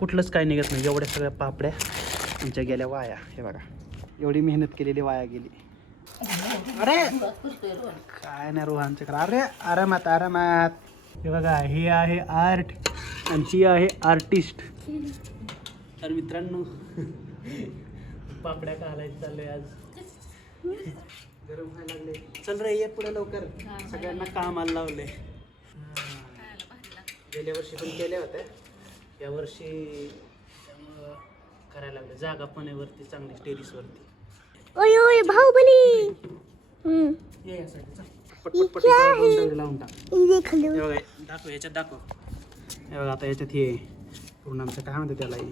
कुठलंच काय निघत नाही. एवढ्या सगळ्या पापड्या आमच्या गेल्या वाया. हे बघा. एवढी मेहनत केलेली वाया गेली. अरे! काय नाही रोहांच्याकडे अरे आरामात आरामात. हे बघा ही आहे आर्ट आणि ती आहे आर्टिस्ट. तर मित्रांनो पापड्या घालायचं चाललंय आज. गरम व्हायला लागले. चल रे ये पुढे लवकर. सगळ्यांना कामाला लावले. गेल्या वर्षी पण केल्या होत्या. या वर्षी त्यामुळं करायला लागले. जागा पण आहे वरती चांगली टेरिसवरती ओय ओय बाहुबली! हम्म. ये चल. पटपट पटपट दोन दगड लावून टाक. हे बघा. दाखव याच्यात दाखव. हे बघा आता याच्यात हे पूर्ण आमचं काय म्हणते त्याला हे?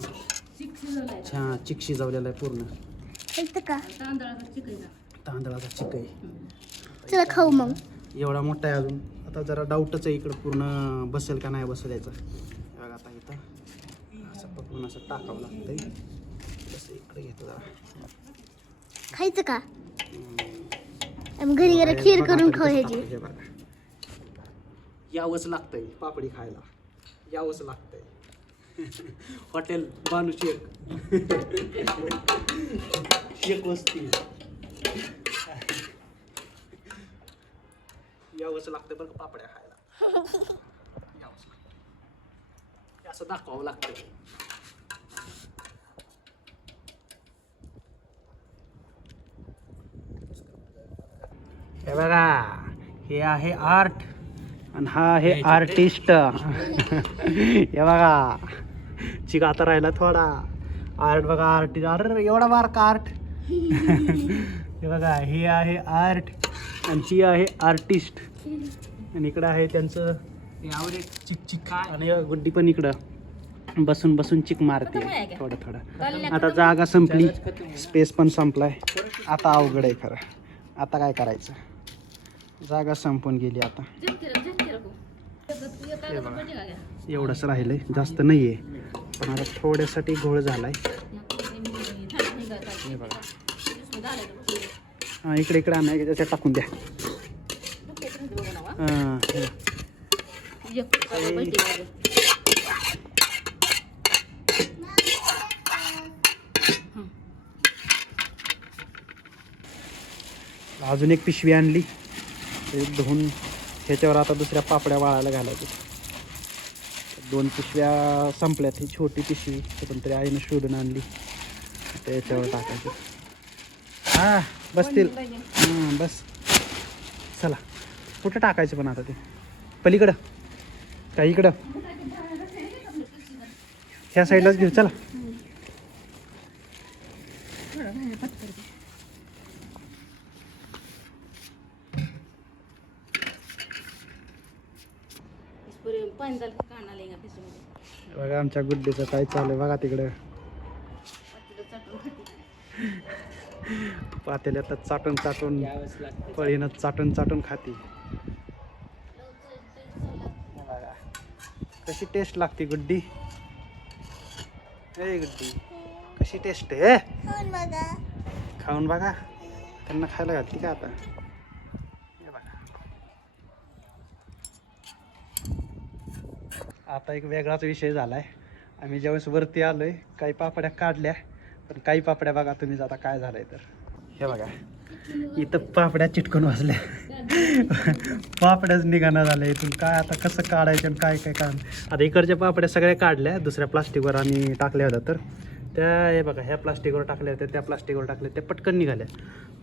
छान चिक शिजवलेलं आहे पूर्ण. इथं का? तांदळाचा चिक आहे चला खाऊ मग. एवढा मोठा आहे अजून. आता जरा डाऊटच आहे इकडं पूर्ण बसेल का नाही बसेल याचं. हे बघा आता इथं. पकडून असं टाकावं लागतंय. तसं इकडे घेतो जरा. खायचं का? आम्ही घरी गेला खीर करून खाऊ ह्याची. हे बघा. यावंच लागतंय पापडी खायला. यावंच लागतंय. हॉटेल बानू शेख शेख वस्ती. यावंच लागतं बरं का पापड्या खायला. यावंच लागतं असं दाखवावं लागतं हे बघा हे आहे आर्ट. आणि हा आहे आर्टिस्ट. हे बघा चिक आता राहिला थोडा. आर्ट बघा आर्टिस्ट. अरे एवढा बारका आर्ट. हे बघा हे आहे आर्ट. आणि ती आहे आर्टिस्ट. आणि इकडं आहे त्यांचं चिक चिक. आणि गुड्डी पण इकडं. बसून बसून चिक मारते. थोडं थोडं. आता जागा संपली. स्पेस पण संपलाय. आता अवघड आहे खरं. आता काय करायचं? जागा संपून गेली आता. हे बघा एवढंच राहिलंय जास्त नाहीये. पण आता थोड्यासाठी घोळ झालाय. हे बघा. हा इकडे इकडे आणा त्याच्यात टाकून द्या. अजून एक पिशवी आणली. ते धुवून ह्याच्यावर आता दुसऱ्या पापड्या वाळायला घालायच्या. दोन पिशव्या संपल्यात ही छोटी पिशवी पण तरी आईनं शोधून आणली. आता याच्यावर टाकायची. हा बसतील. हां बस. चला. कुठं टाकायचं पण आता ते? पलीकडं. का इकडं? ह्या साईडलाच घेऊ. चला. बघा आमच्या गुड्डीचं काय चालू आहे बघा तिकडं. पातेल्यात चाटून चाटून पळीनं चाटून चाटून खाती. बघा. कशी टेस्ट लागते गुड्डी? ए गुड्डी कशी टेस्ट आहे खाऊन बघा. त्यांना खायला घातली का आता हे बघा आता एक वेगळाच विषय झालाय. आम्ही ज्यावेळेस वरती आलोय काही पापड्या काढल्या पण काही पापड्या बघा तुम्ही आता काय झालंय तर. हे बघा इथं पापड्या चिटकून वाजल्या. पापड्याच निघाणं झालं इथून. काय आता कसं काढायचं आणि काय काय काढ आता इकडच्या पापड्या सगळ्या काढल्या दुसऱ्या प्लास्टिकवर आम्ही टाकल्या होत्या तर. त्या हे बघा ह्या प्लास्टिकवर टाकल्या होत्या त्या प्लास्टिकवर टाकल्या त्या पटकन निघाल्या.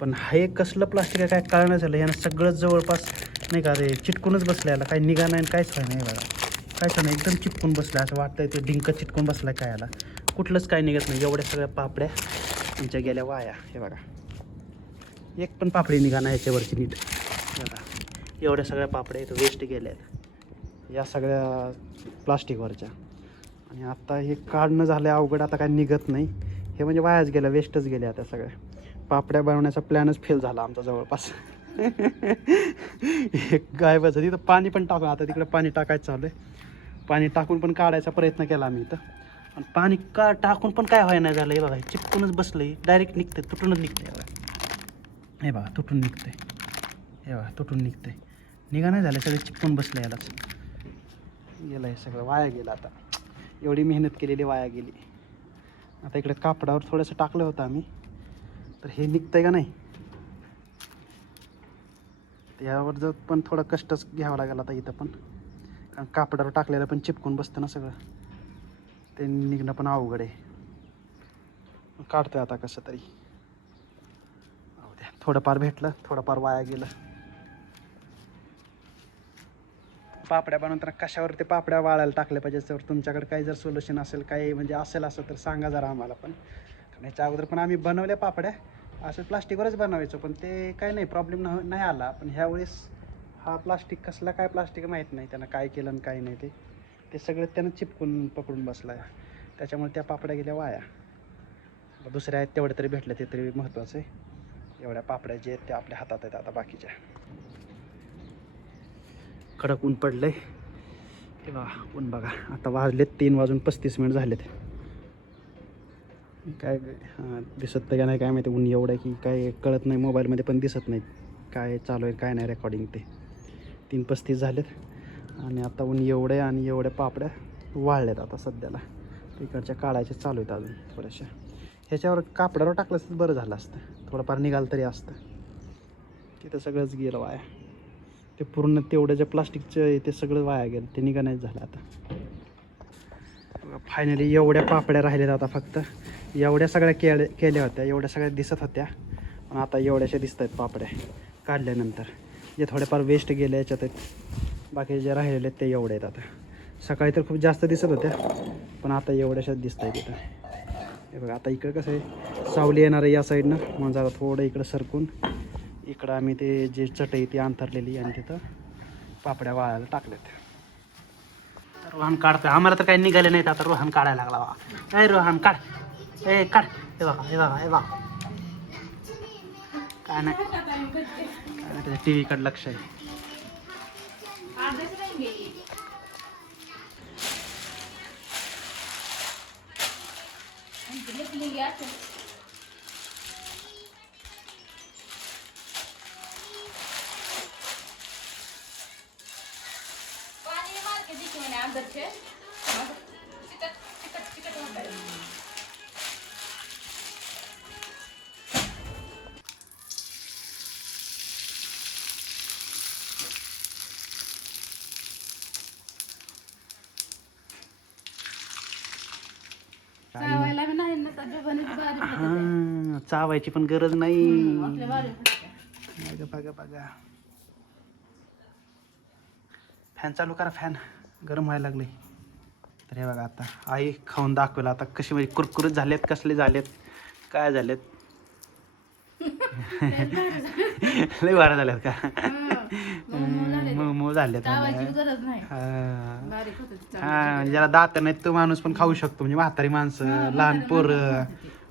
पण हे कसलं प्लास्टिक आहे काय काढणं झालं? यानं सगळं जवळपास नाही का रे चिटकूनच बसल्याला काही निघा नाही आणि काहीच नाही बघा. काय सांग एकदम चिटकून बसलं असं वाटतंय ते डिंक चिटकून बसला काय आला कुठलंच काय निघत नाही. एवढ्या सगळ्या पापड्या आमच्या गेल्या वाया. हे बघा. एक पण पापडी निघा ना याच्यावरची नीट. बघा. एवढ्या सगळ्या पापड्या इथं वेस्ट गेल्या आहेत या सगळ्या प्लास्टिकवरच्या. आणि आता हे काढणं झालं अवघड. आता काय निघत नाही. हे म्हणजे वायाच गेलं. वेस्टच गेल्या आता सगळ्या पापड्या बनवण्याचा प्लॅनच फेल झाला आमचा जवळपास. एक गायबाचं तिथं पाणी पण टाकू आता तिकडं पाणी टाकायचं चालू आहे. पाणी टाकून पण काढायचा प्रयत्न केला आम्ही इथं. आणि पाणी का टाकून पण काय व्हायला नाही झालं हे बघा हे चिपकूनच बसलं डायरेक्ट निघतंय तुटूनच निघतंय हे बघा. हे बघा तुटून निघतंय. हे बघा तुटून निघतंय. निघा नाही झालं सगळं चिपकून बसलं यालाच. गेलं हे सगळं वाया गेलं आता. एवढी मेहनत केलेली वाया गेली. आता इकडे कापडावर थोडंसं टाकलं होतं आम्ही. तर हे निघतंय का नाही? यावर जर पण थोडं कष्टच घ्यावं लागेल आता इथं पण. कापडावर टाकलेलं पण चिपकून बसतं ना सगळं. ते निघणं पण अवघड आहे. काढतोय आता कसं तरी. द्या. थोडंफार भेटलं थोडंफार वाया गेलं. पापड्या बनवताना कशावर ते पापड्या वाळायला टाकल्या पाहिजे तर तुमच्याकडे काही जर सोल्युशन असेल काही म्हणजे असेल असं तर सांगा जरा आम्हाला पण. कारण याच्या अगोदर पण आम्ही बनवल्या पापड्या. असं प्लास्टिकवरच बनवायचो पण ते काही नाही प्रॉब्लेम नाही आला. पण ह्यावेळेस हा प्लास्टिक कसला काय प्लास्टिक माहीत नाही त्यानं काय केलं आणि काय नाही ते. ते सगळं त्यानं चिपकून पकडून बसला त्याच्यामुळे त्या पापड्या गेल्या वाया. दुसऱ्या आहेत तेवढ्या तरी भेटल्या ते तरी महत्त्वाचं आहे. एवढ्या पापड्या जे आहेत त्या आपल्या हातात आहेत आता बाकीच्या. कडक ऊन पडलंय. ते बघा ऊन बघा. आता वाजलेत तीन वाजून पस्तीस मिनिट झालेत. काय हां दिसत का नाही काय माहिती ऊन एवढं की काय कळत नाही मोबाईलमध्ये पण दिसत नाही काय चालू आहे काय नाही रेकॉर्डिंग ते. तीन पस्तीस झालेत. आणि आता ऊन एवढे आणि एवढ्या पापड्या वाळल्यात आता सध्याला. तिकडच्या काढायच्या चालू आहेत अजून थोड्याशा ह्याच्यावर कापडावर टाकलं असतं बरं झालं असतं. थोडंफार निघालं तरी असतं. तिथं सगळंच गेलं वाया. ते पूर्ण तेवढं जे प्लास्टिकचं आहे ते सगळं वाया गेलं. ते निघाणंच झालं आता. फायनली एवढ्या पापड्या राहिल्यात आता फक्त. एवढ्या सगळ्या केल्या केल्या होत्या. एवढ्या सगळ्या दिसत होत्या. पण आता एवढ्याशा दिसत आहेत पापड्या काढल्यानंतर. जे थोडेफार वेस्ट गेले याच्यात आहेत. बाकी जे राहिलेले आहेत ते एवढे आहेत आता. सकाळी तर खूप जास्त दिसत होत्या पण आता एवढ्याशाच दिसत आहेत तिथं. हे बघा आता इकडं कसं आहे सावली येणार आहे या साईडनं म्हणून जरा थोडं इकडं सरकून इकडं आम्ही ते जे चटई ती अंथरलेली आणि तिथं पापड्या वाळायला टाकल्यात. तर रोहन काढतोय. आम्हाला तर काही निघाले नाहीत. आता रोहन काढायला लागला बा रोहन काढ. ए काढ. हे बघा हे बघा हे बघा. काय नाही त्याच्या टी व्हीकडे लक्ष आहे चावायला बी नाही ना सगळं बनवून बारीक होतं. हा चावायची पण गरज नाही. आपल्या बारीक होतं. बघा बघा बघा फॅन चालू करा फॅन गरम व्हायला लागले तर हे बघा आता आई खाऊन दाखवलं आता कशी म्हणजे कुरकुरीत झालेत कसले झालेत काय झालेत? लय वारा झाल्यात का. मऊ मऊ झाले म्हणजे. बी गरज नाही हा. बारीक होतं ते हा चावायची. म्हणजे ज्याला दात नाहीत तो माणूस पण खाऊ शकतो म्हणजे म्हातारी माणसं लहान पोरं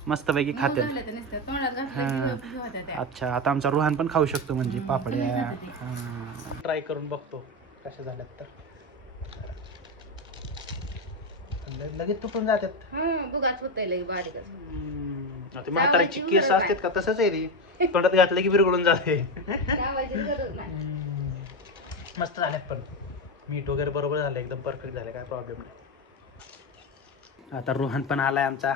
मस्तपैकी मऊ खातात झाले ते नुसतं. तोंडात घातलं. की बी होत्या त्या. अच्छा आता आमचा रोहन पण खाऊ शकतो म्हणजे पापड्या खाता ट्राय करून बघतो कशा झाल्यात तर लगेच तुटून जातात म्हातारीची केस असतात का तसंच आहे ती तोंडात घातलं की बिरगडून जाते. मस्त झाल्यात पण. मीठ वगैरे बरोबर झालं एकदम परफेक्ट झालं काय प्रॉब्लेम नाही. आता रोहन पण आलाय आमचा.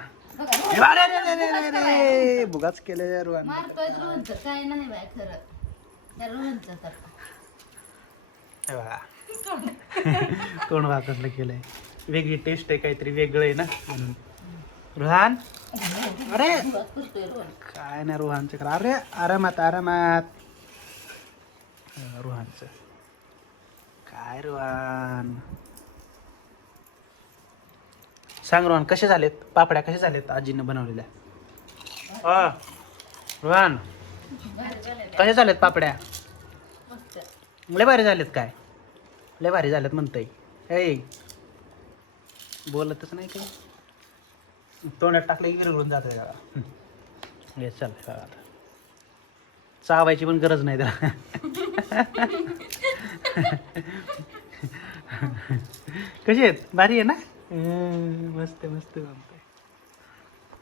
बुगाच केले रोहन. काय नाही बाय खरं. त्या रोहनचं तर. हे बघा. तोंड वाकसलं केलंय. वेगळी टेस्ट आहे काहीतरी वेगळं आहे ना? म्हणून. रोहन? अरे! काय नाही रोहनचं खरं अरे आरामात आरामात. रोहनचं. रोहन सांग रोहन कसे झालेत? पापड्या कशा झालेत आजीनं बनवलेल्या? हा. रोहन. कशा झालेत पापड्या? लय भारी झालेत काय? लय भारी झालेत म्हणतंय. ए बोलतच नाही काही. तोंडात टाकलं की विरघळून जात का हे. चल आता. चावायची पण गरज नाही त्याला. कशी आहेत? भारी आहे ना? मस्त मस्त.